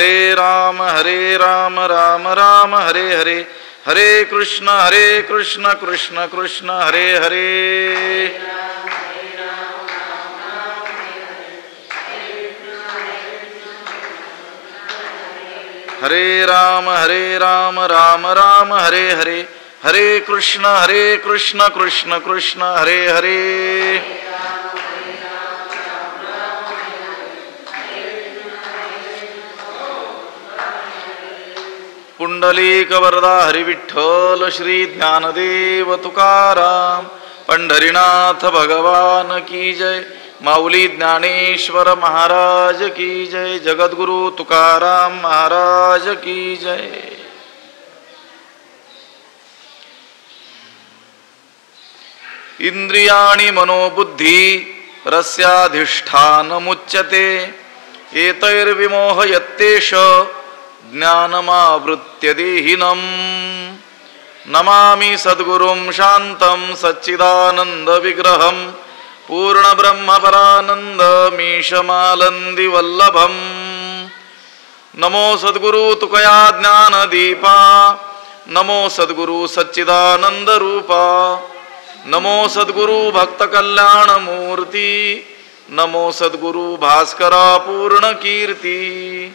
हरे राम राम राम हरे हरे, हरे कृष्ण कृष्ण कृष्ण हरे हरे। हरे राम राम राम हरे हरे, हरे कृष्ण कृष्ण कृष्ण हरे हरे। पुंडलीक वरदा हरि विठ्ठल श्री ज्ञानदेव तुकाराम, पंढरीनाथ भगवान की जय, माऊली ज्ञानेश्वर महाराज की जय, जगद्गुरु तुकाराम महाराज की जय। इंद्रियाणि मनोबुद्धि रस्याधिष्ठानमुच्यते, एतैर्विमोहयत्येष ज्ञानमावृत्य देहिनम्। नमामि सद्गुरुं शान्तं सच्चिदानन्द विग्रहं, पूर्ण ब्रह्म परानंद मीशमालंदी वल्लभम। नमो सद्गुरु तुकया ज्ञान दीपा, नमो सद्गुरु सच्चिदानंद रूपा, नमो सद्गुरु भक्त कल्याण मूर्ति, नमो सद्गुरु भास्करा पूर्ण कीर्ति।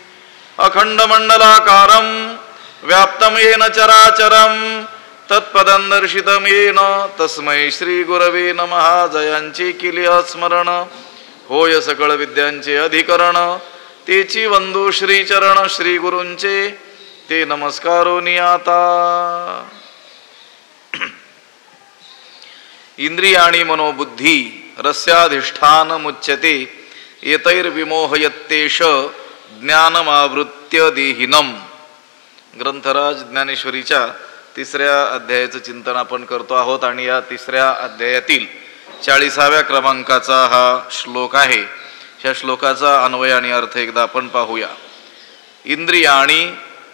अखंड मंडलाकारं व्याप्तं येन चराचरं, तत्पदं दर्शितं येन तस्मै श्री गुरवे नमः। जयांचे केले स्मरण, होय सकळ विद्यांचे अधिकरण, तेची वंदू श्री चरण श्री गुरूंचे, ते नमस्कारोनी आता। इंद्रियाणि मनोबुद्धी रस्याधिष्ठानमुच्यते, एतैर्विमोहयत्येष ज्ञानमावृत्य देहिनम्। ग्रंथराज ज्ञानेश्वरीच्या 3ऱ्या अध्यायाचं चिंतन आपण करतो आहोत आणि या 3ऱ्या अध्यायातील 40व्या क्रमांकाचा हा श्लोक आहे। ह्या श्लोकाचा अन्वय आणि अर्थ एकदा आपण पाहूया। इंद्रियाणि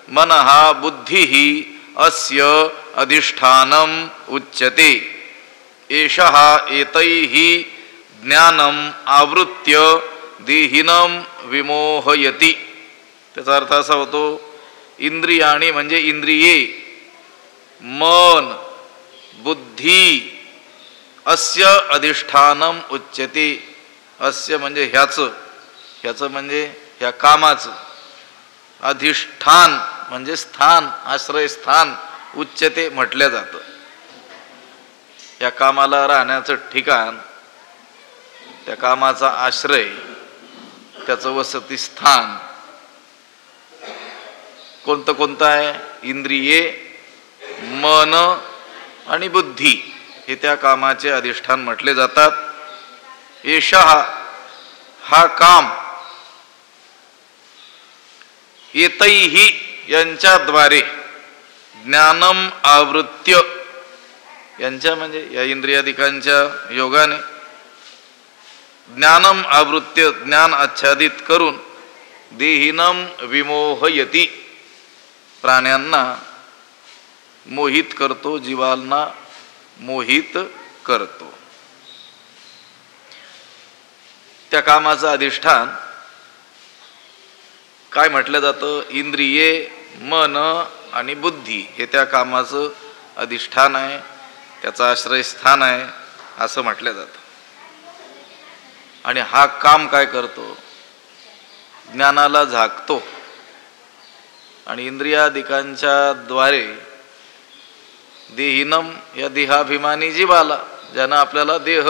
मनः बुद्धिः अस्य अधिष्ठानम् उच्यते, एषः एतैः ज्ञानम् आवृत्य देहिनम् विमोहयति। त्याचा अर्थ असा होतो, इंद्रियाणि म्हणजे इंद्रिये, मन बुद्धी अस्य अधिष्ठानम उच्यते। अस्य म्हणजे ह्याचं म्हणजे ह्या कामाचं, अधिष्ठान म्हणजे स्थान, आश्रय स्थान, उच्यते म्हटलं जातं। या कामाला राहण्याचं ठिकाण, त्या कामाचा आश्रय, त्याचं वसती स्थान कोणतं आहे? इंद्रिये, मन आणि बुद्धी हे त्या कामाचे अधिष्ठान म्हटले जातात। एषः हा काम, एतैः यांच्याद्वारे, ज्ञानम आवृत्य यांच्या म्हणजे या इंद्रियादिकांच्या योगाने, ज्ञानम आवृत्य ज्ञान आच्छादित करून, देहिनम विमोहयति प्राण्यांना मोहित करतो, जीवांना मोहित करतो। त्या कामाचं अधिष्ठान काय म्हटलं जातं? इंद्रिये, मन आणि बुद्धी हे त्या कामाचं अधिष्ठान आहे, त्याचं आश्रयस्थान आहे असं म्हटलं जातं। आणि हा काम काय करतो? ज्ञानाला झाकतो आणि इंद्रियादिकांच्या द्वारे देहिनम या देहाभिमानी जीवाला, ज्यानं आपल्याला देह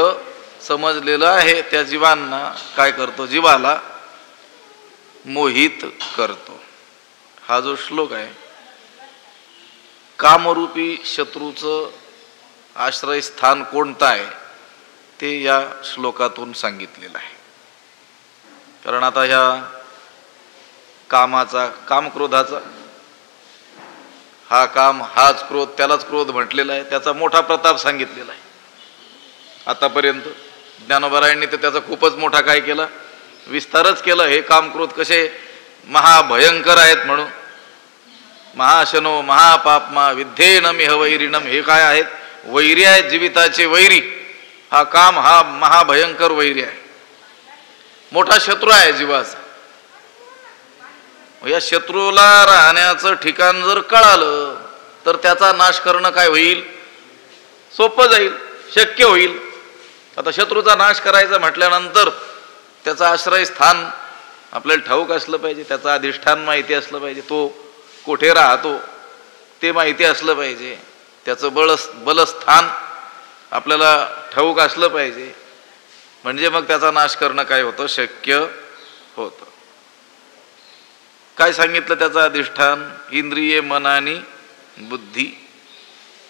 समजलेला आहे त्या जीवांना काय करतो? जीवाला मोहित करतो। हा जो श्लोक आहे, कामरूपी शत्रूचं आश्रयस्थान कोणतं आहे ते या श्लोकातून सांगितलेलं आहे। कारण आता ह्या कामाचा, कामक्रोधाचा, हा काम हाच क्रोध, त्यालाच क्रोध म्हटलेला आहे, त्याचा मोठा प्रताप सांगितलेला आहे आतापर्यंत। ज्ञानोबरायांनी तर त्याचा खूपच मोठा काय केला? विस्तारच केला। हे कामक्रोध कसे महाभयंकर आहेत म्हणून। महाशनो महापापमा विद्धेनमिह वैरिणम, हे काय आहेत? वैरी आहेत, जीविताचे वैरी। हा काम हा महाभयंकर वैरी आहे, मोठा शत्रू आहे जीवाचा। या शत्रूला राहण्याचं ठिकाण जर कळालं तर त्याचा नाश करणं काय होईल? सोपं जाईल, शक्य होईल. आता शत्रूचा नाश करायचा म्हटल्यानंतर त्याचं आश्रयस्थान आपल्याला ठाऊक असलं पाहिजे, त्याचं अधिष्ठान माहिती असलं पाहिजे, तो कुठे राहतो ते माहिती असलं पाहिजे, त्याचं बलस्थान आपल्याला ठाऊक असलं पाहिजे. म्हणजे मग त्याचा नाश करणं काय होतं? शक्य होतं. काय सांगितलं? त्याचं अधिष्ठान इंद्रिय, मन आणि बुद्धी.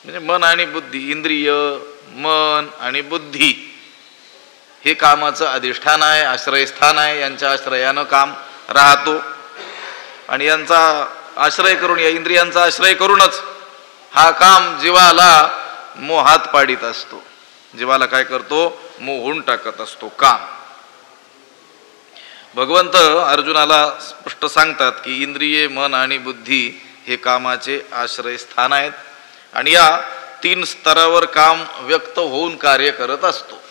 म्हणजे मन आणि बुद्धी, इंद्रिय, मन आणि बुद्धी हे कामाचं अधिष्ठान आहे, आश्रयस्थान आहे. यांच्या आश्रयानं काम राहतो आणि यांचा आश्रय करून, या इंद्रियांचा आश्रय करूनच हा काम जीवाला मोहात पाडित असतो. जीवाला काय करतो? मोहून टाकत असतो काम. भगवंत अर्जुनाला स्पष्ट सांगतात की इंद्रिये, मन आणि बुद्धी हे कामाचे आश्रयस्थान आहेत आणि या 3 स्तरावर काम व्यक्त होऊन कार्य करत असतो.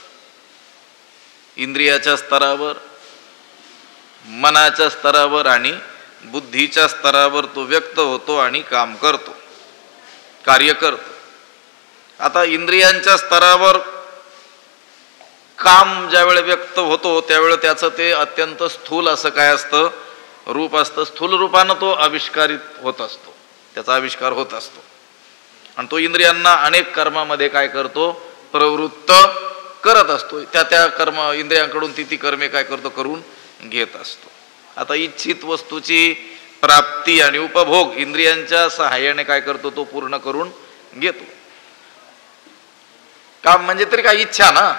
इंद्रियाच्या स्तरावर, मनाच्या स्तरावर आणि बुद्धीच्या स्तरावर तो व्यक्त होतो आणि काम करतो, कार्य करतो. आता इंद्रियांच्या स्तरावर काम ज्यावेळेस व्यक्त होतो त्यावेळेस त्याचं ते अत्यंत स्थूल असं काय असतं? रूप असतं. स्थूल रूपानं तो आविष्कारित होत असतो, त्याचा आविष्कार होत असतो. आणि तो इंद्रियांना अनेक कर्मामध्ये काय करतो? प्रवृत्त करत असतो. त्या कर्म इंद्रियांकडून ती कर्मे काय करतो? करून घेत असतो. आता इच्छित वस्तूची प्राप्ती आणि उपभोग इंद्रियांच्या सहाय्याने काय करतो? तो पूर्ण करून घेतो. काम म्हणजे तरी काय? इच्छा ना.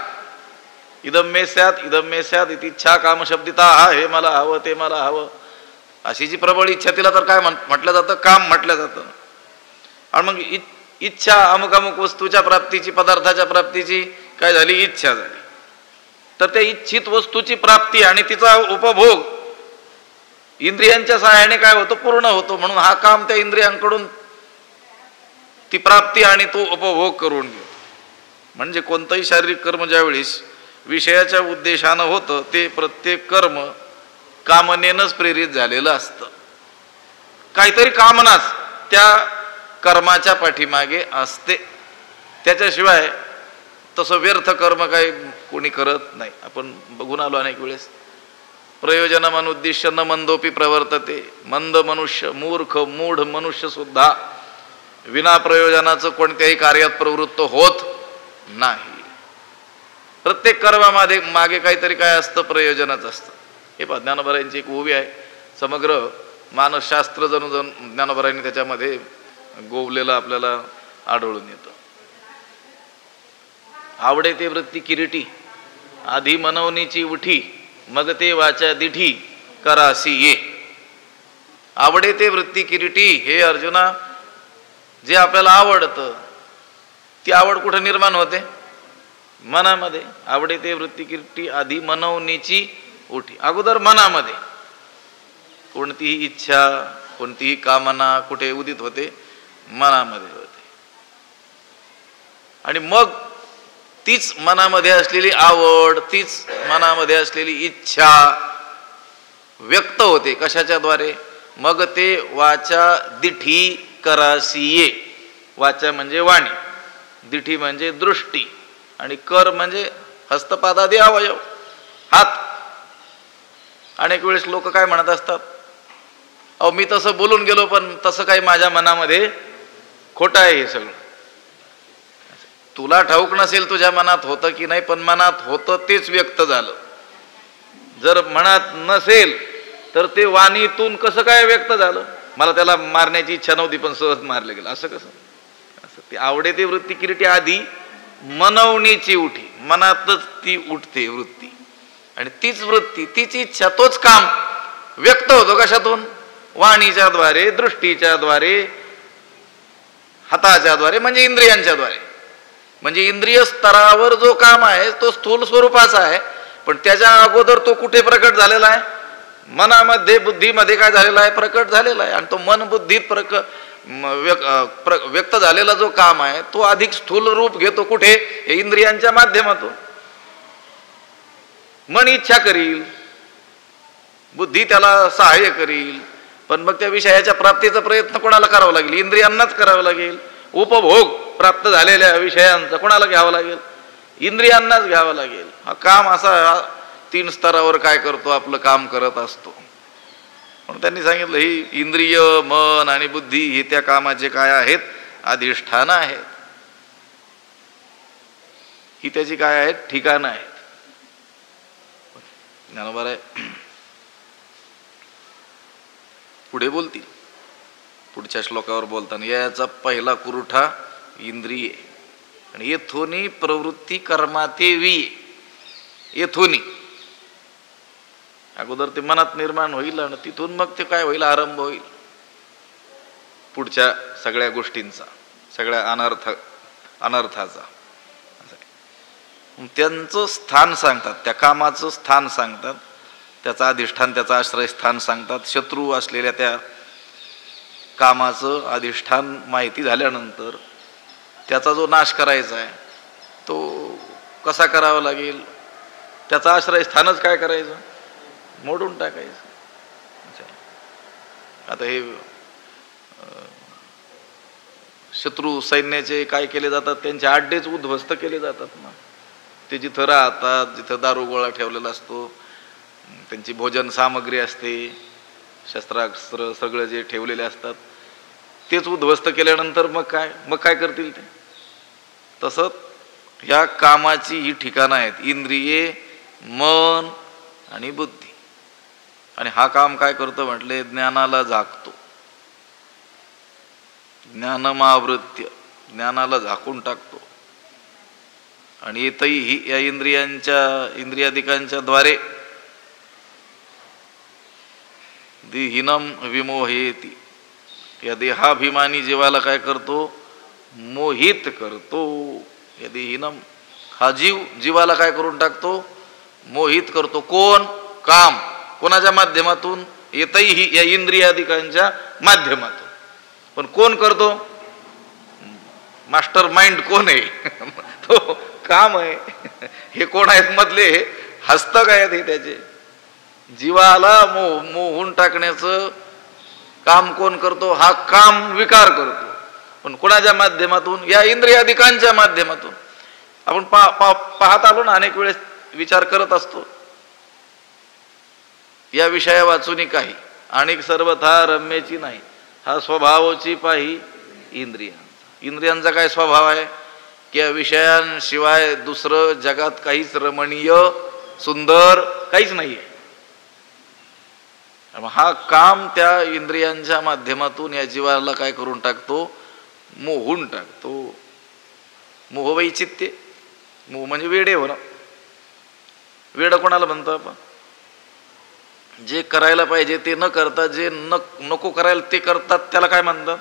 इदम मे स्यात इदम मे स्यात इति इच्छा काम शब्दिता. हे मला हवं, ते मला हवं, अशी जी प्रबळ इच्छा तिला तर काय म्हटलं जातं? काम म्हटलं जातं. आणि मग इच्छा अमुक अमुक वस्तूच्या प्राप्तीची, पदार्थाच्या प्राप्तीची काय झाली? इच्छा झाली. तर त्या इच्छित वस्तूची प्राप्ती आणि तिचा उपभोग इंद्रियांच्या सहाय्याने काय होतो? पूर्ण होतो. म्हणून हा काम त्या इंद्रियांकडून ती प्राप्ती आणि तो उपभोग करून घेतो. म्हणजे कोणतंही शारीरिक कर्म ज्यावेळेस विषयाच्या उद्देशानं होतं ते प्रत्येक कर्म कामनेनंच प्रेरित झालेलं असतं. काहीतरी कामनाच त्या कर्माच्या पाठीमागे असते. त्याच्याशिवाय तसं व्यर्थ कर्म काही कोणी करत नाही. आपण बघून आलो अनेक वेळेस. प्रयोजनमनुद्दिश्य न मंदोपी प्रवर्तते. मंद मनुष्य, मूर्ख मूढ मनुष्य सुद्धा विना प्रयोजनाचं कोणत्याही कार्यात प्रवृत्त होत नाही. प्रत्येक कर्मामध्ये मागे काहीतरी काय असतं? प्रयोजनच असतं. हे पहा, ज्ञानोबरायांची एक ओवी आहे. समग्र मानसशास्त्र जणू ज्ञानोबरायांनी त्याच्यामध्ये गोवलेलं आपल्याला आढळून येतं. आवडे ते वृत्ती किरीटी, आधी मनवनीची उठी, मग ते वाचा दिठी, करासी ये. आवडे ते वृत्ती किरीटी. हे अर्जुना, जे आपल्याला आवडतं ती आवड कुठं निर्माण होते? मनामध्ये. आवडे ते वृत्ती किरीटी, आधी मनवनीची उठी. अगोदर मनामध्ये कोणतीही इच्छा, कोणतीही कामना कुठे उदित होते? मनामध्ये होते. आणि मग तीच मनामध्ये असलेली आवड, तीच मनामध्ये असलेली इच्छा व्यक्त होते. कशाच्या द्वारे? मग ते वाचा दिठी करासीये. वाचा म्हणजे वाणी, दिठी म्हणजे दृष्टी आणि कर म्हणजे हस्तपादादी अवयव, हात. अनेक वेळेस लोक काय म्हणत असतात? अहो मी तसं बोलून गेलो पण तसं काही माझ्या मनामध्ये खोटं आहे हे सगळं. तुला ठाऊक नसेल तुझ्या मनात होतं की नाही, पण मनात होतं तेच व्यक्त झालं. जर मनात नसेल तर ते वाणीतून कसं काय व्यक्त झालं? मला त्याला मारण्याची इच्छा नव्हती पण सहज मारलं गेलं, असं कसं? असं ते आवडे ते वृत्ती किरीटी, आधी मनवणीची उठी. मनातच ती उठते वृत्ती आणि तीच वृत्ती, तीच इच्छा, तोच काम व्यक्त होतो. कशातून? वाणीच्या द्वारे, दृष्टीच्या द्वारे, हाताच्या द्वारे, म्हणजे इंद्रियांच्या द्वारे. म्हणजे इंद्रिय स्तरावर जो काम आहे तो स्थूल स्वरूपाचा आहे, पण त्याच्या अगोदर तो कुठे प्रकट झालेला आहे? मनामध्ये, बुद्धीमध्ये काय झालेला आहे? प्रकट झालेला आहे. आणि तो मन बुद्धीत व्यक्त झालेला जो काम आहे तो अधिक स्थूल रूप घेतो. कुठे? हे इंद्रियांच्या माध्यमातून. मन इच्छा करील, बुद्धी त्याला सहाय्य करील, पण मग त्या विषयाच्या प्राप्तीचा प्रयत्न कोणाला करावा लागेल? इंद्रियांनाच करावा लागेल. उपभोग प्राप्त झालेल्या विषयांचा कोणाला घ्यावा लागेल? इंद्रियांनाच घ्यावा लागेल. हा काम असा 3 स्तरावर काय करतो? आपलं काम करत असतो. म्हणून त्यांनी सांगितलं ही इंद्रिय, मन आणि बुद्धी हे त्या कामाचे काय आहेत? अधिष्ठान आहेत. ही त्याची काय आहेत? ठिकाणं आहेत. ज्ञानोबा आहे पुढे बोलतील, पुढच्या श्लोकावर बोलताना याचा पहिला कुरुठा इंद्रिय आणि येथोनी प्रवृत्ती कर्माते वी. येथोनी अगोदर ते मनात निर्माण होईल आणि तिथून मग ते काय होईल? आरंभ होईल पुढच्या सगळ्या गोष्टींचा, सगळ्या अनर्थाचा. त्यांचं स्थान सांगतात, त्या कामाचं स्थान सांगतात, त्याचं अधिष्ठान, त्याचं आश्रयस्थान सांगतात. शत्रू असलेल्या त्या कामाचं अधिष्ठान माहिती झाल्यानंतर त्याचा जो नाश करायचा आहे तो कसा करावा लागेल? त्याचं आश्रयस्थानच काय करायचं? मोडून टाकायचं. आता हे शत्रू सैन्याचे काय केले जातात? त्यांचे अड्डेच उद्ध्वस्त केले जातात ना. ते जिथं राहतात, जिथं दारुगोळा ठेवलेला असतो, त्यांची भोजन सामग्री असते, शस्त्रास्त्र सगळं जे ठेवलेले असतात तेच उद्ध्वस्त केल्यानंतर मग काय करतील ते? तसंच या कामाची ही ठिकाणं आहेत, इंद्रिये, मन आणि बुद्धी. आणि हा काम काय करतो म्हटले? ज्ञानाला झाकतो. ज्ञानमावृत्य, ज्ञानाला झाकून टाकतो. आणि येतही या इंद्रियादिकांच्या द्वारे देहिनम विमोहेती, या देहाभिमानी जीवाला काय करतो? मोहित करतो. या देहिनम, हा जीवाला काय करून टाकतो? मोहित करतो. कोण? काम. कोणाच्या माध्यमातून? येतही या इंद्रियादिकांच्या माध्यमातून. पण कोण करतो? मास्टर माइंड कोण आहे? तो काम आहे. हे कोण आहेत मधले? हस्तक आहेत हे त्याचे. जीवाला मोहून टाकण्याचं काम कोण करतो? हा काम विकार करतो. पण कोणाच्या माध्यमातून? या इंद्रियादिकांच्या माध्यमातून. आपण पाहत आलो ना, अनेक वेळेस विचार करत असतो या विषया वाचून काही आणि सर्वथा रम्येची नाही, हा स्वभावाची पाही इंद्रियांचा काय स्वभाव आहे की या विषयांशिवाय दुसरं जगात काहीच रमणीय, सुंदर काहीच नाही आहे. हा काम त्या इंद्रियांच्या माध्यमातून या जीवाला काय करून टाकतो? मोहून टाकतो. मोह वैचित्य, मोह म्हणजे वेडे होणं. वेड कोणाला म्हणतो आपण? जे करायला पाहिजे ते न करता जे नको करायला ते करतात, त्याला काय म्हणतात?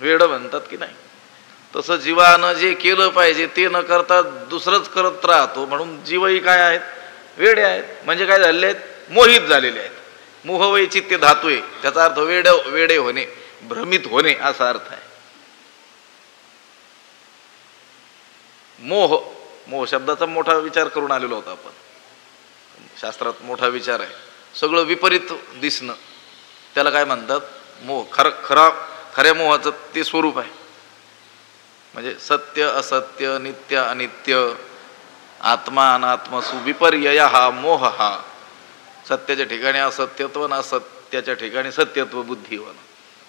वेड म्हणतात की नाही? तसं जीवानं जे केलं पाहिजे ते न करता दुसरंच करत राहतो, म्हणून जीवही काय आहेत? वेडे आहेत. म्हणजे काय झालेले आहेत? मोहित झालेले आहेत. मोह वैचित्य धातू आहे, त्याचा अर्थ वेडे होणे, भ्रमित होणे असा अर्थ आहे. मोह शब्दाचा मोठा विचार करून आलेलो होता आपण. शास्त्रात मोठा विचार आहे. सगळं विपरीत दिसणं त्याला काय म्हणतात? मोह. खऱ्या मोहाचं ते स्वरूप आहे. म्हणजे सत्य असत्य, नित्य अनित्य, आत्मा अनात्म सुविपर्यय हा मोह. हा सत्याच्या ठिकाणी असत्यत्व आणि असत्याच्या ठिकाणी सत्यत्व बुद्धी होणं.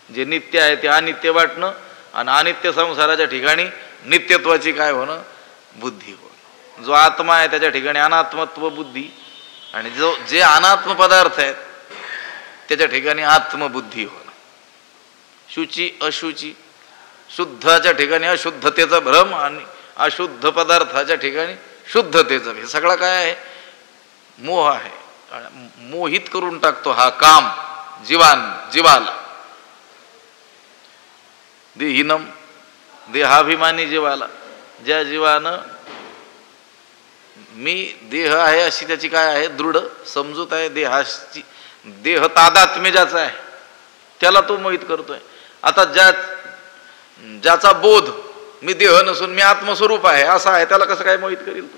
जे नित्य आहे ते अनित्य वाटणं आणि अनित्य संसाराच्या ठिकाणी नित्यत्वाची काय होणं? बुद्धी होणं. जो आत्मा आहे त्याच्या ठिकाणी अनात्मत्व बुद्धी आणि जे अनात्म पदार्थ आहेत त्याच्या ठिकाणी आत्मबुद्धी होणं. शुची अशुची, शुद्धाच्या ठिकाणी अशुद्धतेचा भ्रम आणि अशुद्ध पदार्थाच्या ठिकाणी शुद्धतेचा, हे सगळं काय आहे? मोह आहे. मोहित करून टाकतो हा काम जीवाला. देहिनम, देहाभिमानी जीवाला. ज्या जीवानं मी देह आहे अशी त्याची काय आहे? दृढ समजूत आहे. देहाची देह तादात्म्य ज्याचा आहे त्याला तो मोहित करतोय. आता ज्याचा बोध मी देह नसून मी आत्मस्वरूप आहे असा आहे, त्याला कसं काय मोहित करील तो?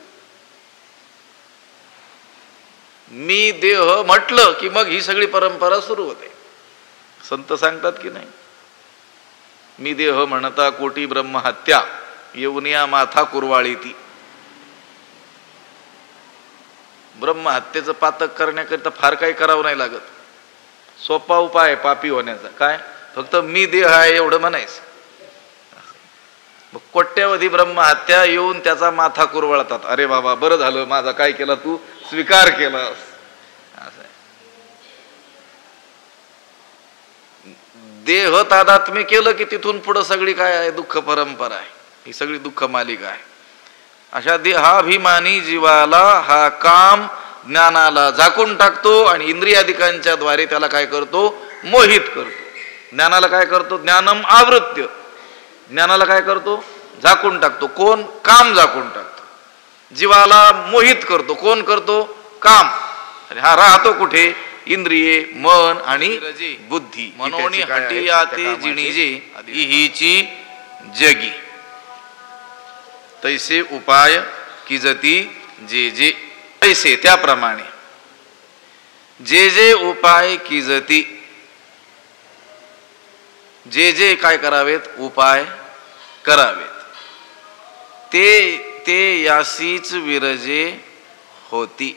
मी देह म्हटलं की मग ही सगळी परंपरा सुरू होते. संत सांगतात की नाही, मी देह म्हणता कोटी ब्रह्महत्या येऊनिया माथा कुरवाळी ती. ब्रह्महत्येचं पातक करण्याकरिता फार काही करावं नाही लागत. सोपा उपाय आहे पापी होण्याचा. काय? फक्त मी देह आहे एवढं म्हणायचं. कोट्यवधी ब्रह्महत्या येऊन त्याचा माथा कुरवळतात. अरे बाबा बरं झालं, माझा काय केला तू स्वीकार केलास. असं देह तादात्म्य केलं की तिथून पुढं सगळी काय आहे, दुःख परंपरा आहे. ही सगळी दुःख मालिका आहे. अशा देहाभिमानी जीवाला हा काम ज्ञानाला झाकून टाकतो आणि इंद्रियादिकांच्या द्वारे त्याला काय करतो, मोहित करतो. ज्ञानाला काय करतो, ज्ञानम आवृत्य, ज्ञानाला काय करतो, झाकून टाकतो. कोण? काम झाकून टाकतो. जीवाला मोहित करतो. कोण करतो? काम. आणि हा राहतो कुठे? इंद्रिये, मन आणि बुद्धी. मनोनी हटियाते जिणीजे इहीची जगी, तैसे उपाय किजती जे जे. तैसे त्याप्रमाणे, जे जे उपाय किजती, जे जे काय करावेत, उपाय करावेत, ते ते यासीच विरजे होती,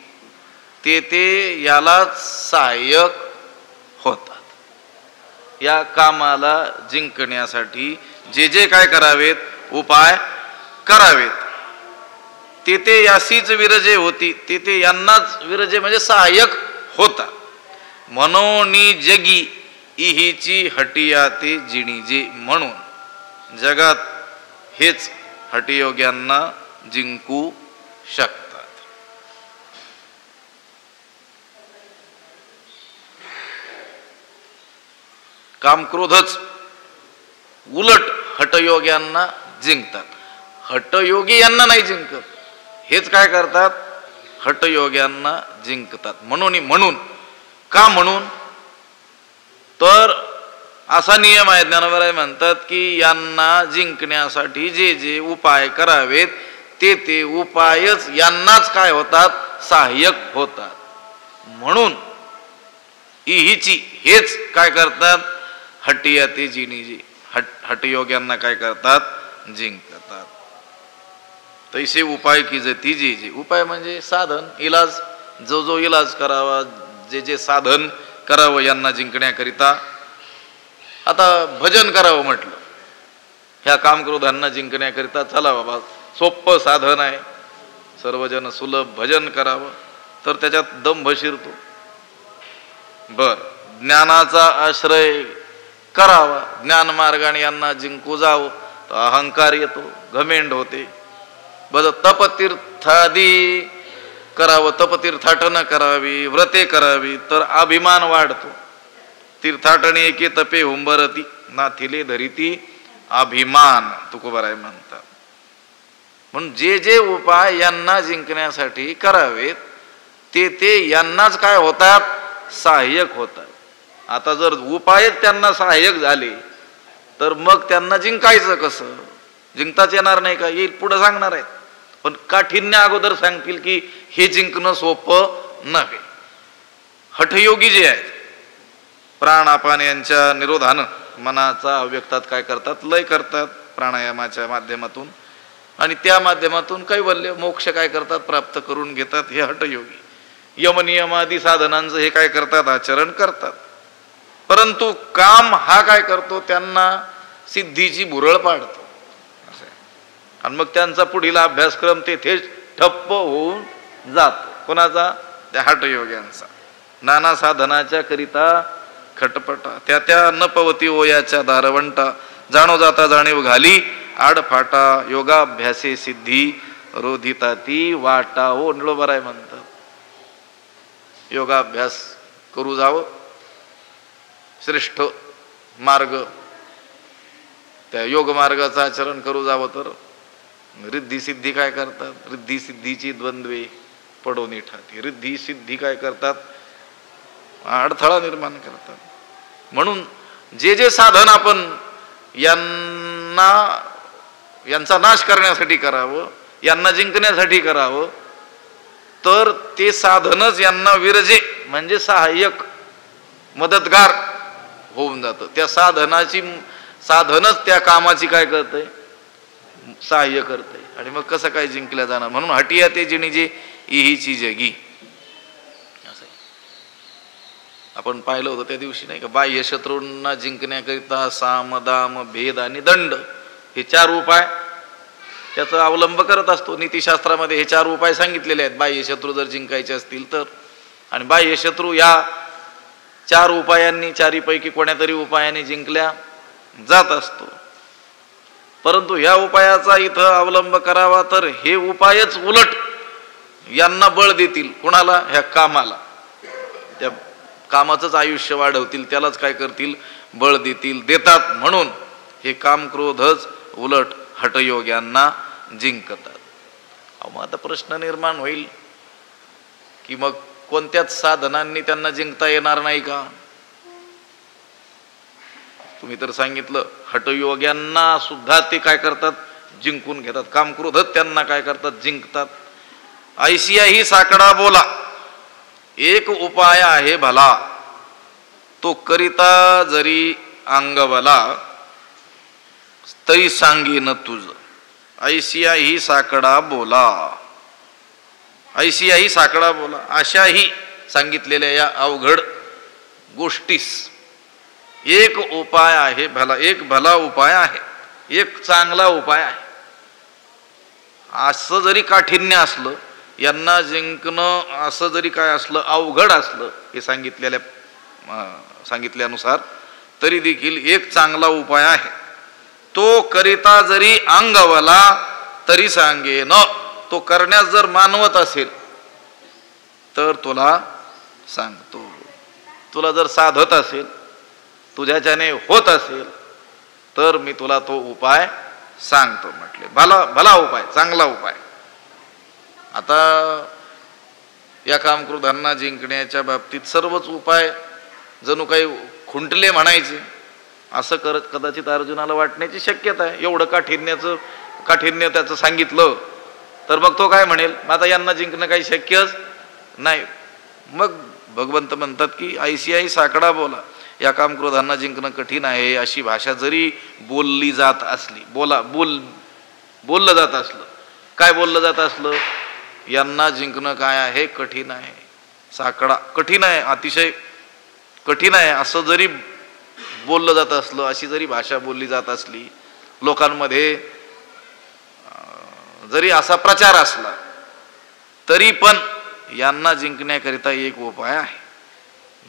ते ते यालाच सहाय्यक होतात. या कामाला जिंकण्यासाठी जे जे काय करावेत, उपाय करावेत, ते ते यासीच विरजे होती, ते ते यांनाच विरजे म्हणजे सहाय्यक होता. मनोनी जगी इहीची हटियाते जिणीजे, म्हणून जगात हेच हटियोग्यांना जिंकू शकतात. काम क्रोधच उलट हटयोग्यांना जिंकतात. हटयोगी यांना नाही जिंकत, हेच काय करतात, हटयोग्यांना जिंकतात. म्हणून का? म्हणून तर असा नियम आहे, ज्ञानोबा म्हणतात की यांना जिंकण्यासाठी जे जे उपाय करावेत, ते ते उपायच यांनाच काय होतात, सहाय्यक होतात. म्हणून इहीची, हेच काय करतात, हटियाते जिणीजी, हटयोग्यांना काय करतात, जिंकतात. तैसे उपाय की जती जे जे. उपाय म्हणजे साधन, इलाज. जो जो इलाज करावा, जे जे साधन करावं यांना जिंकण्याकरिता. आता भजन करावं म्हटलं, ह्या कामक्रोधांना जिंकण्याकरिता चला बाबा, सोपं साधन आहे, सर्वजन सुलभ भजन करावं, तर त्याच्यात दंभ शिरतो. बर, ज्ञानाचा आश्रय करावा, ज्ञान मार्गाने यांना जिंकू जावं, तर अहंकार येतो, घमेंड होते. बरं, तपतीर्थादी करावं, तपतीर्थाटन करावी, व्रते करावी, तर अभिमान वाढतो. तीर्थाटने एके तपे हुंबरती, नाथिले धरिती अभिमान, तुकोबाराय म्हणतात. म्हणून जे जे उपाय यांना जिंकण्यासाठी करावेत, ते ते यांनाच काय होतात, सहाय्यक होतात. आता जर उपायच त्यांना सहाय्यक झाले, तर मग त्यांना जिंकायचं कसं? जिंकताच येणार नाही का? येईल, पुढे सांगणार आहेत, पण काठिण्य अगोदर सांगतील की हे जिंकणं सोपं नव्हे. हठयोगी जे आहेत, प्राणापान यांच्या निरोधानं मनाचा अव्यक्तात काय करतात, लय करतात प्राणायामाच्या माध्यमातून, आणि त्या माध्यमातून कैवल्य मोक्ष काय करतात, प्राप्त करून घेतात. हे हठयोगी. यमनियमादी साधनांचं हे काय करतात, आचरण करतात. परंतु काम हा काय करतो, त्यांना सिद्धीची भुरळ पाडतो. आणि मग त्यांचा पुढील अभ्यासक्रम तेथेच ठप्प होऊन जातो. कोणाचा? त्या हठयोग्यांचा. नाना साधनाच्या करिता खटपटा, त्या त्या न पवती ओयाच्या दारवंटा, जाणो जाता जाणीव घाली आडफाटा, योगाभ्यासे सिद्धी रोधिता ती वाटा. हो, निळोबाराय म्हणतात, योगाभ्यास करू जावं, श्रेष्ठ मार्ग, त्या योग मार्गाचं आचरण करू जावं, तर रिद्धी सिद्धी काय करतात, रिद्धी सिद्धीची द्वंद्वे पडोनी ठाती. रिद्धी सिद्धी काय करतात, अडथळा निर्माण करतात. म्हणून जे जे साधन आपण यांचा नाश करण्यासाठी करावं, यांना जिंकण्यासाठी करावं, तर ते साधनच यांना विरजे म्हणजे सहाय्यक, मदतगार होऊन जातं. त्या साधनच त्या कामाची काय करतंय, सहाय्य करतंय. आणि मग कसं काय जिंकल्या जाणार. म्हणून हटिया ते जिणी जे इहीची जगी. आपण पाहिलं होतं त्या दिवशी नाही का, बाह्य शत्रूंना जिंकण्याकरिता साम दाम भेद आणि दंड हे 4 उपाय त्याचा अवलंब करत असतो. नीतिशास्त्रामध्ये हे 4 उपाय सांगितलेले आहेत बाह्य शत्रू जर जिंकायचे असतील तर. आणि बाह्य शत्रू या 4 उपायांनी, 4पैकी कोण्यातरी उपायाने जिंकल्या जात असतो. परंतु ह्या उपायाचा इथं अवलंब करावा तर हे उपायच उलट यांना बळ देतील. कुणाला, ह्या कामाला. त्या कामाचंच आयुष्य वाढवतील, त्यालाच काय करतील, बळ देतील, देतात. म्हणून हे काम क्रोधच उलट हठयोग्यांना जिंकतात. मग आता प्रश्न निर्माण होईल की मग कोणत्याच साधनांनी त्यांना जिंकता येणार नाही का. तुम्ही तर सांगितलं हठयोग्यांना सुद्धा ते काय करतात, जिंकून घेतात. काम क्रोधच त्यांना काय करतात, जिंकतात. ऐसिया ही साकडा बोला, एक उपाय आहे भला, तो करिता जरी अंगवला तरी सांगेन तुझ. ऐसिया ही साकडा बोला, ऐसिया ही साकडा बोला. अशाही सांगितलेल्या या अवघड गोष्टीस एक उपाय आहे भला, एक भला उपाय आहे, एक चांगला उपाय आहे. असं जरी काठिण्य असलं, यांना जिंकणं असं जरी काय असलं, अवघड असलं हे सांगितल्यानुसार, तरी देखील एक चांगला उपाय आहे. तो करिता जरी अंगवला तरी सांगेन. तो करण्यास जर मानवत असेल तर तुला सांगतो. तुला जर साधत असेल, तुझ्याच्याने होत असेल तर मी तुला तो उपाय सांगतो म्हटले. भला उपाय, चांगला उपाय. आता या कामक्रोधांना जिंकण्याच्या बाबतीत सर्वच उपाय जणू काही खुंटले म्हणायचे असं करत कदाचित अर्जुनाला वाटण्याची शक्यता आहे. एवढं काठिण्य त्याचं सांगितलं तर मग तो काय म्हणेल, आता यांना जिंकणं काही शक्यच नाही. मग भगवंत म्हणतात की ऐसियाही साकडा बोला, या कामक्रोधांना जिंकणं कठीण आहे अशी भाषा जरी बोलली जात असली, बोललं जात असलं, काय बोललं जात असलं, यांना जिंकणं काय आहे, कठीण आहे. साकडा कठीण आहे, अतिशय कठीण आहे असं जरी बोललं जात असलं, अशी जरी भाषा बोलली जात असली, लोकांमध्ये जरी असा प्रचार असला, तरी पण यांना जिंकण्याकरिता एक उपाय आहे.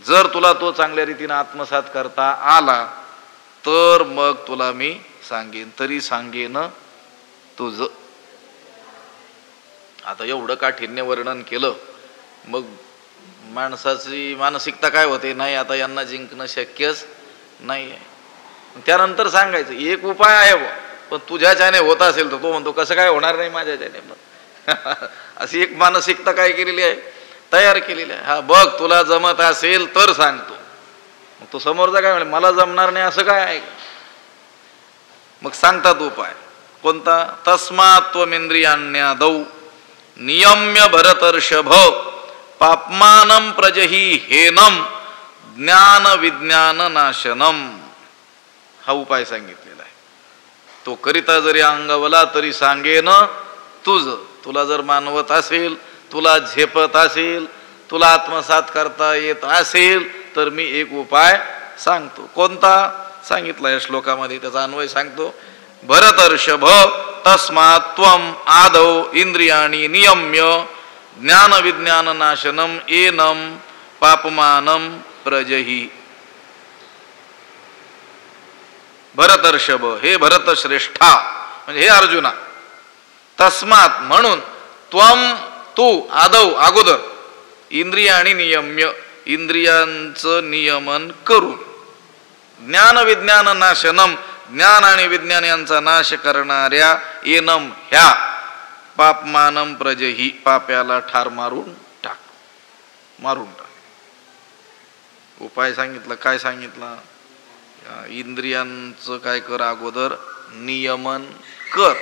जर तुला तो चांगल्या रीतीने आत्मसात करता आला तर मग तुला मी सांगेन, तरी सांगेन तुझ. आता एवढं काठिण्य वर्णन केलं, मग माणसाची मानसिकता काय होते, नाही आता यांना जिंकणं शक्यच नाही आहे. त्यानंतर सांगायचं एक उपाय आहे पण तुझ्याच्याने होत असेल तर तो म्हणतो कसं काय होणार नाही माझ्याच्याने. मग अशी एक मानसिकता काय केलेली आहे, तयार केलेली आहे. हा बघ तुला जमत असेल तर सांगतो. मग तो समोरचा काय म्हणे, मला जमणार नाही असं काय आहे. मग सांगतात उपाय कोणता, तस्मात् त्वमिंद्रियाण्यादौ नियम्य भरतर्षभ पाप्मानं प्रजही हेनम ज्ञान विज्ञान नाशनम. हा उपाय सांगितलेला आहे. तो करिता जरी अंगवला तरी सांगेन तुझ. तुला जर मानवत असेल, तुला झेपत असेल, तुला आत्मसात करता येत असेल तर मी एक उपाय सांगतो. कोणता सांगितला या श्लोकामध्ये, त्याचा अन्वय सांगतो. भरतर्षभ तस्मात् त्वम आदौ इंद्रियाणि नियम्य ज्ञान विज्ञान नाशनम एनम पापमानम प्रजही. भरतर्षभ, हे भरतश्रेष्ठा म्हणजे हे अर्जुना, तस्मात म्हणून, त्वम तू, आदौ अगोदर, इंद्रियाणि नियम्य इंद्रियांचं नियमन करून, ज्ञान विज्ञान नाशनम ज्ञान आणि विज्ञान यांचा नाश करणाऱ्या, एनम ह्या, पापमानम प्रजही पाप्याला ठार मारून टाक. उपाय सांगितला. काय सांगितला, इंद्रियांचं काय कर, अगोदर नियमन कर,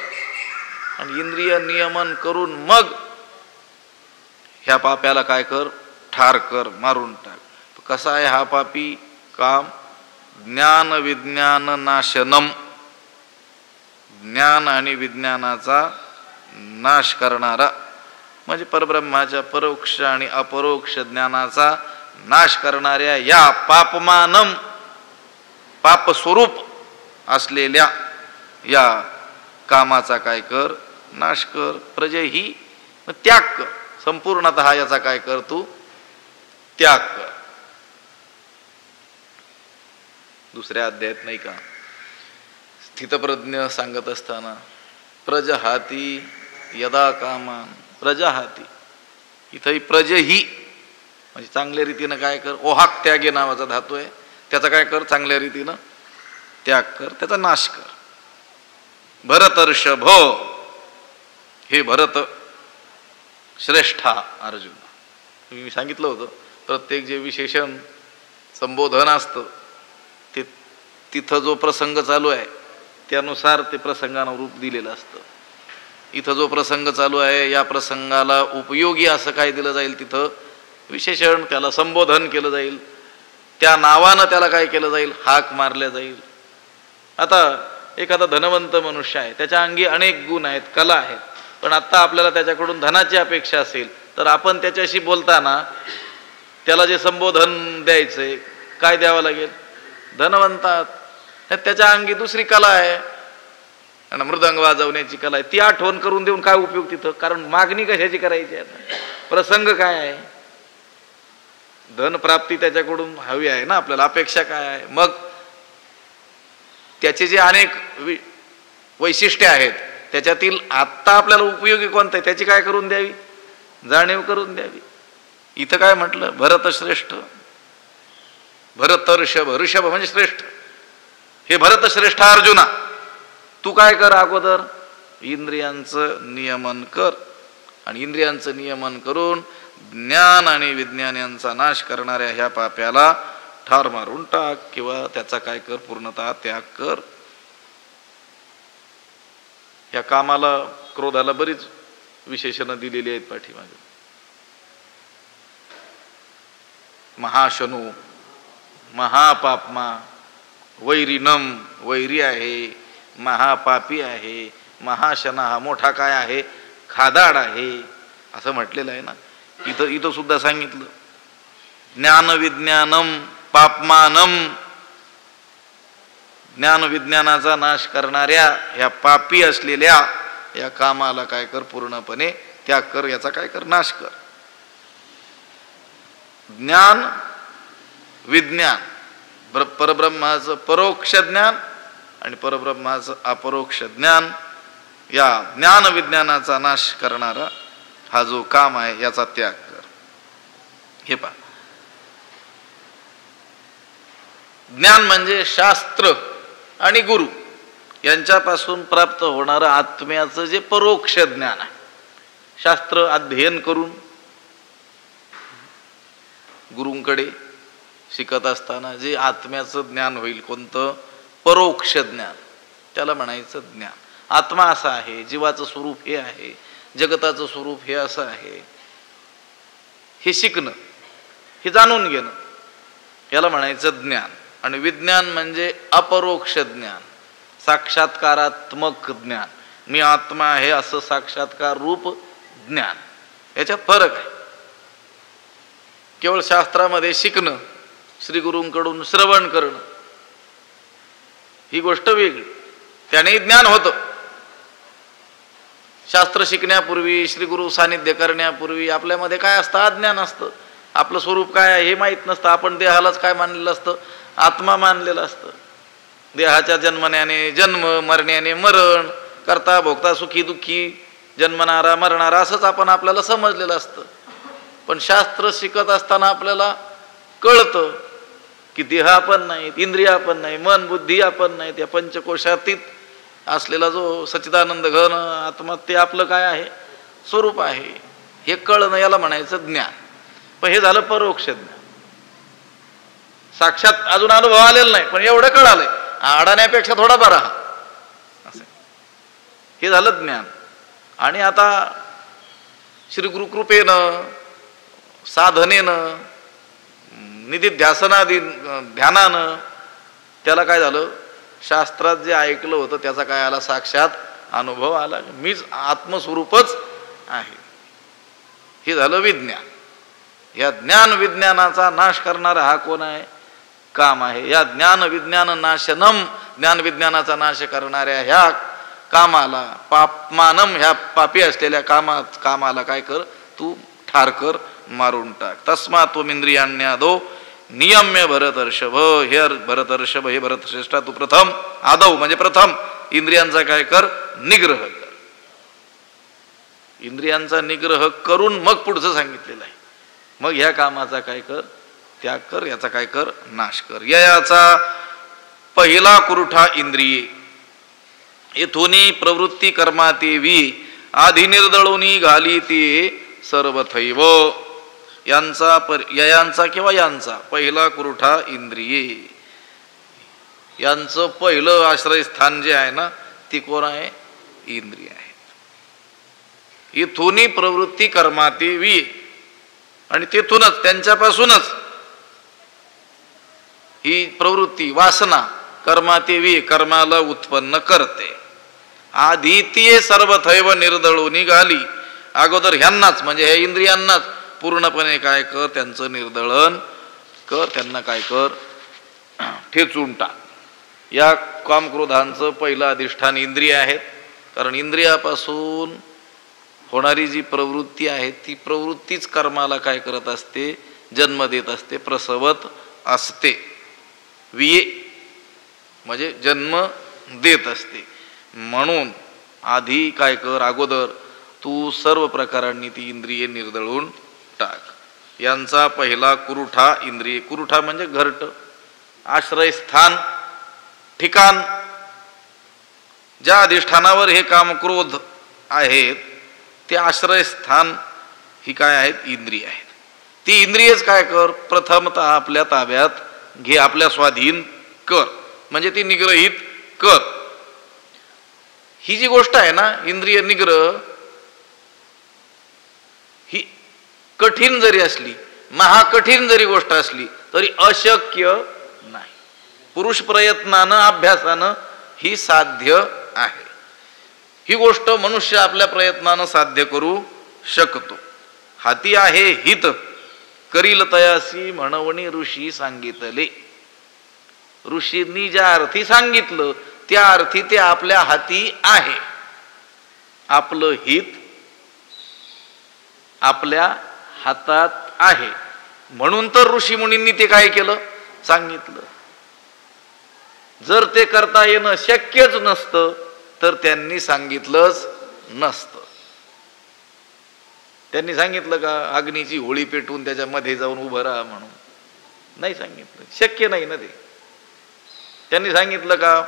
आणि इंद्रिय नियमन करून मग ह्या पाप्याला काय कर, ठार कर, मारून टाक. कसा आहे हा पापी काम, ज्ञान विज्ञान नाशनम, ज्ञान आणि विज्ञानाचा नाश करणारा म्हणजे परब्रह्माच्या परोक्ष आणि अपरोक्ष ज्ञानाचा नाश करणाऱ्या या पापमानम, पाप स्वरूप असलेल्या या कामाचा काय कर, नाश कर. प्रजही त्याग कर, संपूर्णतः याचा काय कर, तू त्याग कर. दुसऱ्या अध्यायात नाही का स्थितप्रज्ञ सांगत असताना प्रजहाती यदा कामान, प्रजहाती इथंही प्रजही म्हणजे चांगल्या रीतीनं काय कर, ओहाक त्यागे नावाचा धातू आहे, त्याचा काय कर, चांगल्या रीतीनं त्याग कर, त्याचा नाश कर. भरतर्षभ, हे भरत श्रेष्ठा अर्जुन, मी सांगितलं होतं प्रत्येक जे विशेषण संबोधन असतं ते तिथं जो प्रसंग चालू आहे त्यानुसार ते प्रसंगानं रूप दिलेलं असतं. इथं जो प्रसंग चालू आहे या प्रसंगाला उपयोगी असं काय दिलं जाईल, तिथं विशेषण, त्याला संबोधन केलं जाईल, त्या नावानं त्याला काय केलं जाईल, हाक मारल्या जाईल. आता एखादा धनवंत मनुष्य आहे, त्याच्या अंगी अनेक गुण आहेत, कला आहेत, पण आत्ता आपल्याला त्याच्याकडून धनाची अपेक्षा असेल तर आपण त्याच्याशी बोलताना त्याला जे संबोधन द्यायचंय काय द्यावं लागेल, धनवंतात. त्याच्या अंगी दुसरी कला आहे आणि मृदंग वाजवण्याची कला आहे, ती आठवण करून देऊन काय उपयोग तिथं, कारण मागणी कशाची करायची आहे, प्रसंग काय आहे, धनप्राप्ती त्याच्याकडून हवी आहे ना आपल्याला, अपेक्षा काय आहे. मग त्याचे जे अनेक वैशिष्ट्ये आहेत त्याच्यातील आत्ता आपल्याला उपयोगी कोणतं आहे त्याची काय करून द्यावी, जाणीव करून द्यावी. इथं काय म्हटलं, भरत श्रेष्ठ, भरत ऋषभ, ऋषभ म्हणजे श्रेष्ठ, हे भरत श्रेष्ठ अर्जुना, तू काय कर, अगोदर इंद्रियांचं नियमन कर आणि इंद्रियांचं नियमन करून ज्ञान आणि विज्ञान यांचा नाश करणाऱ्या ह्या पाप्याला ठार मारून टाक किंवा त्याचा काय कर, पूर्णतः त्याग कर. या कामाला, क्रोधाला बरीच विशेषणं दिलेली आहेत पाठीमागे. महाशनू, महापापमा, वैरिनम, वैरी आहे, महापापी आहे, महाशना हा मोठा काय आहे, खादाड आहे, असं म्हटलेलं आहे ना. इथं सुद्धा सांगितलं ज्ञान विज्ञानम पापमानम, ज्ञान विज्ञानाचा नाश करणाऱ्या ह्या पापी असलेल्या या कामाला काय कर, पूर्णपणे त्याग कर, याचा काय कर, नाश कर. ज्ञान विज्ञान, परब्रह्माचं परोक्ष ज्ञान आणि परब्रह्माचं अपरोक्ष ज्ञान, या ज्ञान विज्ञानाचा नाश करणारा हा जो काम आहे याचा त्याग कर. हे पहा, ज्ञान म्हणजे शास्त्र आणि गुरु यांच्यापासून प्राप्त होणारं आत्म्याचं जे परोक्ष ज्ञान आहे. शास्त्र अध्ययन करून गुरूंकडे शिकत असताना जे आत्म्याचं ज्ञान होईल, कोणतं, परोक्ष ज्ञान, त्याला म्हणायचं ज्ञान. आत्मा असा आहे, जीवाचं स्वरूप हे आहे, जगताचं स्वरूप हे असं आहे, हे शिकणं, हे जाणून घेणं, याला म्हणायचं ज्ञान. आणि विज्ञान म्हणजे अपरोक्ष ज्ञान, साक्षात्कारात्मक ज्ञान, मी आत्मा आहे असं साक्षात्कार रूप ज्ञान. याच्यात फरक आहे. केवळ शास्त्रामध्ये शिकणं, श्री गुरूंकडून श्रवण करणं ही गोष्ट वेगळी, त्याने ज्ञान होतं. शास्त्र शिकण्यापूर्वी, श्री गुरु सानिध्य करण्यापूर्वी आपल्यामध्ये काय असतं, अज्ञान असतं, आपलं स्वरूप काय आहे हे माहीत नसतं. आपण देहालाच काय मानलेलं असतं, आत्मा मानलेलं असतं. देहाच्या जन्मण्याने जन्म, मरण्याने मरण, करता भोगता सुखी दुःखी, जन्मणारा मरणारा असंच आपण आपल्याला समजलेलं असतं. पण शास्त्र शिकत असताना आपल्याला कळतं की देह आपण नाहीत, इंद्रिया पण नाही, मन बुद्धी आपण नाही, त्या पंचकोशातीत असलेला जो सच्चिदानंद घन आत्मा ते आपलं काय आहे, स्वरूप आहे. हे कळणं याला म्हणायचं ज्ञान. पण हे झालं परोक्ष ज्ञान. साक्षात अजून अनुभव आलेला नाही पण एवढं कळालंय, अडाण्यापेक्षा थोडा बरा असं, हे झालं ज्ञान. आणि आता श्री गुरुकृपेनं, साधनेनं, निधी ध्यासनादी ध्यानानं त्याला काय झालं, शास्त्रात जे ऐकलं होतं त्याचा काय आला, साक्षात अनुभव आला, मीच आत्मस्वरूपच आहे. हे झालं विज्ञान. या ज्ञान विज्ञानाचा नाश करणारा हा कोण आहे, काम आहे. या ज्ञान विज्ञान नाशनम, ज्ञान विज्ञानाचा नाश करणाऱ्या ह्या कामाला, पापमानम, ह्या पापी असलेल्या कामाला काय कर, तू ठार कर, मारून टाक. तस्मात् त्वमिंद्रियाण्यादो नियम्य भरतर्षभ. हे भरतर्षभ, हे भरतश्रेष्ठा, तू प्रथम, आदौ म्हणजे प्रथम, इंद्रियांचा काय कर, निग्रह कर. इंद्रियांचा निग्रह करून मग पुढचं सांगितलेलं आहे. मग ह्या कामाचा काय कर, त्याग कर, याचा काय कर, नाश कर. याचा पहिला कुरुठा इंद्रिये, येथुनी प्रवृत्ती कर्माती वी आधी निर्दळुनी घाली ती सर्वथैव. यांचा किंवा यांचा पहिला कुरुठा इंद्रिये, यांचं पहिलं आश्रयस्थान जे आहे ना, ती कोण आहे, इंद्रिय आहेत. इथुनी प्रवृत्ती कर्माती वी, आणि तेथूनच, त्यांच्यापासूनच ही प्रवृत्ती, वासना, कर्माती वी, कर्माला उत्पन्न करते. आधी ती सर्वथैव निर्दळून निघाली. अगोदर ह्यांनाच म्हणजे ह्या इंद्रियांनाच पूर्णपणे काय कर, त्यांचं निर्दळन कर, त्यांना काय कर, ठेचून टाक. या कामक्रोधांचं पहिलं अधिष्ठान इंद्रिय आहेत. कारण इंद्रियापासून होणारी जी प्रवृत्ती आहे ती प्रवृत्तीच कर्माला काय करत असते, जन्म देत असते, प्रसवत असते. विये म्हणजे जन्म देत असते. म्हणून आधी काय कर, अगोदर तू सर्व प्रकारांनी ती इंद्रिये निर्दळून टाक. यांचा पहिला कुरुठा इंद्रिय. कुरुठा म्हणजे घरट, आश्रयस्थान, ठिकाण. ज्या अधिष्ठानावर हे कामक्रोध आहेत ते आश्रयस्थान ही काय आहेत, इंद्रिय आहेत. ती इंद्रियच काय कर, प्रथमतः आपल्या ताब्यात घे, आपल्या स्वाधीन कर, म्हणजे ती निग्रहित कर. ही जी गोष्ट आहे ना, इंद्रिय निग्रह, ही कठीण जरी असली, महाकठीण जरी गोष्ट असली तरी अशक्य नाही. पुरुष प्रयत्नानं, अभ्यासानं ही साध्य आहे. ही गोष्ट मनुष्य आपल्या प्रयत्नानं साध्य करू शकतो. हाती आहे हित, करील तयासी म्हणवणी ऋषी सांगितले. ऋषींनी ज्या अर्थी सांगितलं त्या अर्थी ते आपल्या हाती आहे. आपलं हित आपल्या हातात आहे, म्हणून तर ऋषी मुनींनी ते काय केलं, सांगितलं. जर ते करता येणं शक्यच नसतं तर त्यांनी सांगितलंच नसतं. त्यांनी सांगितलं का अग्नीची होळी पेटवून त्याच्यामध्ये जाऊन उभं राहा म्हणून? नाही सांगितलं, शक्य नाही ना ते. त्यांनी सांगितलं का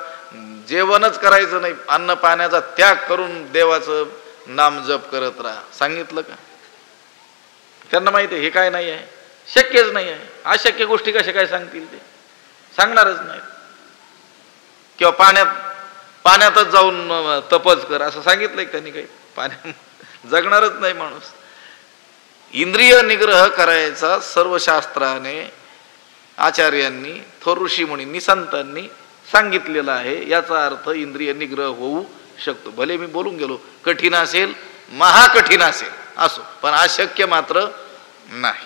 जेवणच करायचं नाही, अन्न पाण्याचा त्याग करून देवाचं नाम जप करत राहा? सांगितलं का? त्यांना माहिती आहे हे काय नाही आहे, शक्यच नाही आहे. अशक्य गोष्टी कशा काय सांगतील ते? सांगणारच नाही. किंवा पाण्यातच जाऊन तपच कर असं सांगितलंय त्यांनी? काही पाण्यात जगणारच नाही माणूस. इंद्रिय निग्रह करायचा सर्व शास्त्राने, आचार्यांनी, थोर ऋषी मुनींनी, संतांनी सांगितलेलं आहे. याचा अर्थ इंद्रिय निग्रह होऊ शकतो. भले मी बोलून गेलो, कठीण असेल, महाकठीण असेल, असो, पण अशक्य मात्र नाही.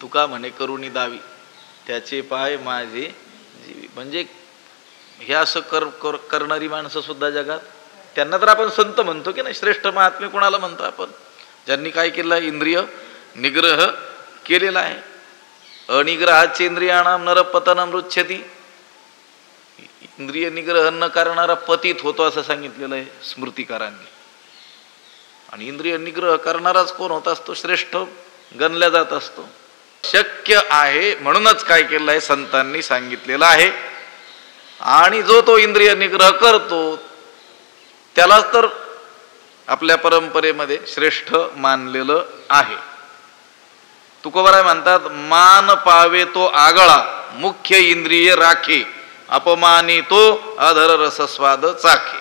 तुका म्हणे करुणी दावी, त्याचे पाय माझे जीवी. म्हणजे हे असं करणारी माणसं सुद्धा जगात, त्यांना तर आपण संत म्हणतो की नाही. श्रेष्ठ महात्मे कोणाला म्हणतो आपण? ज्यांनी काय केलं, इंद्रिय निग्रह केलेला आहे. अनिग्रहाचे इंद्रियाणाम नरपतनम रुच्छती. इंद्रिय निग्रह न करणारा पतित होतो असं सांगितलेलं आहे स्मृतिकारांनी. आणि इंद्रिय निग्रह करणाराच कोण होत असतो? श्रेष्ठ गणल्या जात असतो. शक्य आहे म्हणूनच काय केलं आहे, संतांनी सांगितलेलं आहे. आणि जो तो इंद्रिय निग्रह करतो त्यालाच तर आपल्या परंपरेमध्ये श्रेष्ठ मानलेलं आहे. तुकोबाराय म्हणतात, मान पावे तो आगळा, मुख्य इंद्रिय राखे, अपमानी तो अधर रसस्वाद चाखे.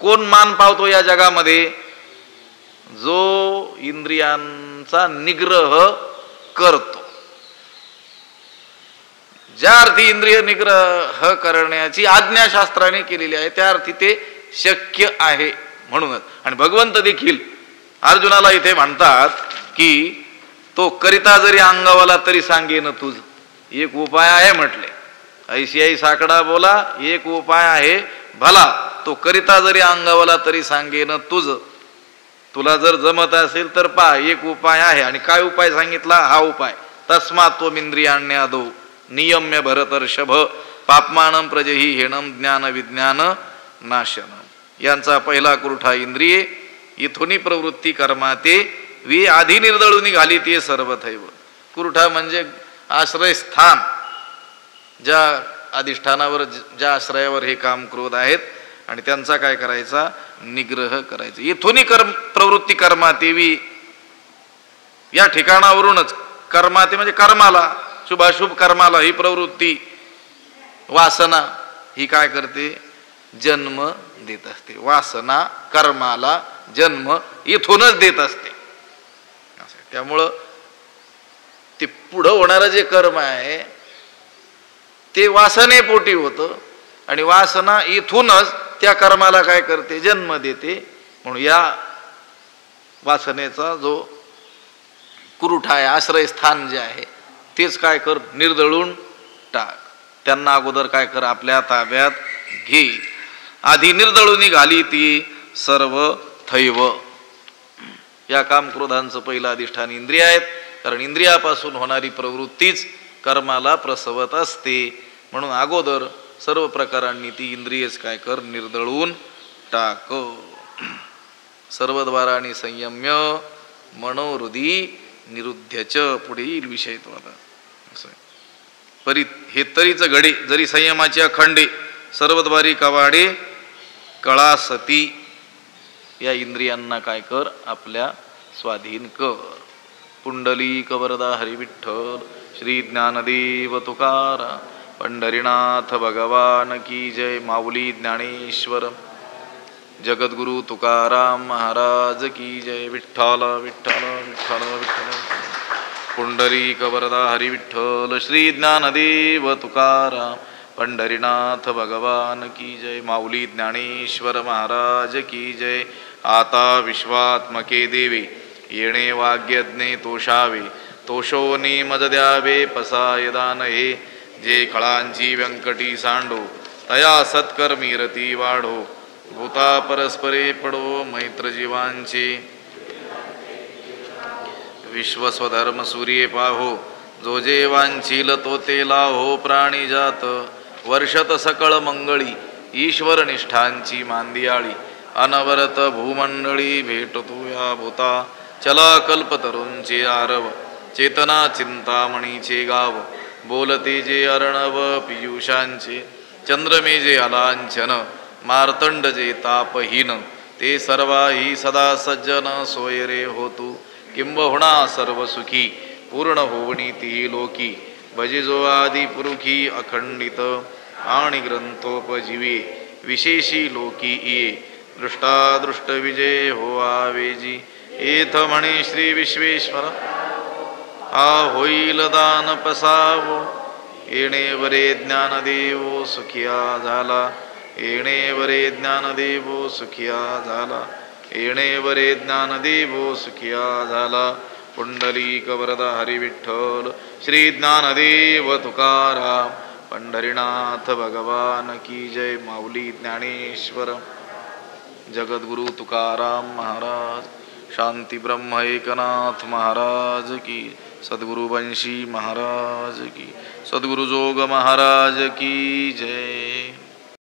कोण मान पावतो या जगामध्ये? जो इंद्रियांचा निग्रह करतो. ज्या अर्थी इंद्रिय निग्रह करण्याची आज्ञा शास्त्राने केलेली आहे त्या अर्थी ते शक्य आहे म्हणूनच. आणि भगवंत देखील अर्जुनाला इथे म्हणतात की तो करिता जरी अंगावाला तरी सांगेन तुझ. एक उपाय आहे म्हटले, ऐशियाई साकडा बोला एक उपाय आहे भला, तो करिता जरी अंगावाला तरी सांगेन तुझ. तुला जर जमत असेल तर पहा, एक उपाय आहे. आणि काय उपाय सांगितला? हा उपाय, तस्मात् त्वमिंद्रियाण्यादो नियम्य भरतर्षभ पापमानं प्रजही हेणम ज्ञान विज्ञान नाशनम. यांचा पहिला कुरुठा इंद्रिये इथुनी प्रवृत्ती कर्माते वी आधी निर्दळून घाली ते सर्वथैव. कुरुठा म्हणजे आश्रयस्थान, ज्या अधिष्ठानावर ज्या आश्रयावर हे काम क्रोध आहेत आणि त्यांचा काय करायचा? निग्रह करायचा. इथुनी प्रवृत्ती कर्मातेवी, या ठिकाणावरूनच कर्माते म्हणजे कर्माला, शुभाशुभ कर्माला ही प्रवृत्ती वासना ही काय करते? जन्म देत असते. वासना कर्माला जन्म इथूनच देत असते. त्यामुळं ते पुढं होणारं जे कर्म आहे ते वासनेपोटी होतं आणि वासना इथूनच त्या कर्माला काय करते? जन्म देते. म्हणून या वासनेचा जो कुरुठा आहे, आश्रयस्थान जे आहे, तेच काय कर? निर्दळून टाक. त्यांना अगोदर काय कर? आपल्या ताब्यात घे. आधी निर्दळून घाली ती सर्व थैव. या कामक्रोधांचं पहिलं अधिष्ठान इंद्रिय आहेत, कारण इंद्रियापासून होणारी प्रवृत्तीच कर्माला प्रसवत असते. म्हणून अगोदर सर्व प्रकारांनी ती इंद्रियच काय कर? निर्दळून टाक. सर्वद्वारांनी संयम्य मनोहृदी निरुध्यच. पुढील विषय तो आता परी हे तरीच घडे जरी संयमाची अखंडे सर्वद्वारी कवाडे कळा सती. या इंद्रियांना काय कर? आपल्या स्वाधीन कर. पुंडलिक वरदा हरी विठ्ठल श्री ज्ञानदेव तुकाराम पंढरीनाथ भगवान की जय. माऊली ज्ञानेश्वर जगद्गुरु तुकाराम महाराज की जय. विठ्ठल विठ्ठल विठ्ठल विठ्ठल. पुंडलिक वरदा हरी विठ्ठल श्री ज्ञानदेव तुकाराम पंढरीनाथ भगवान की जय. माऊली ज्ञानेश्वर महाराज की जय. आता विश्वात्मके देवे येणे वाग्यज्ञे तोषावे तोषोनी मज द्यावे पसाय दान हे. जे खळांची व्यंकटी सांडो तया सत्कर्मी रती वाढो भूता परस्परे पडो मैत्र जीवांचे विश्वस्वधर्म सूर्ये पाहो जो जे वांछील तो ते लाहो प्राणी जात वर्षत सकळ मंगळी ईश्वर निष्ठांची मांदियाळी अनवरत भूमंडळी भेटतो या भूता चला कल्पतरूंचे आरव चेतना चिंतामणीचे गाव बोलते जे अर्णव पियुषांचे चंद्रमे जे अलांछन मार्तंड जे तापहीन ते सर्वाही सदा सज्जन सोय रे होतू किंबहुना सर्व सुखी पूर्ण होवणी ती लोकी भजे जो आदि पुरुखी अखंडित आणि ग्रंथोपजीवे विशेषी लोकी ये दृष्टादृष्ट विजय हो आवेजी एथ म्हणे श्री विश्वेश्वर हा होईल दान पसावो येणे वरे ज्ञानदेवो सुखिया झाला येणे वरे ज्ञानदेवो सुखिया झाला येणे वरे ज्ञानदेवो सुखिया झाला. पुंडलिक वरदा हरी विठ्ठल श्री ज्ञानदेव तुकाराम पंढरीनाथ भगवान की जय. माऊली ज्ञानेश्वर जगद्गुरु तुकाराम महाराज शांती ब्रह्म एकनाथ महाराज की सद्गुरु वंशी महाराज की सद्गुरु जोग महाराज की जय.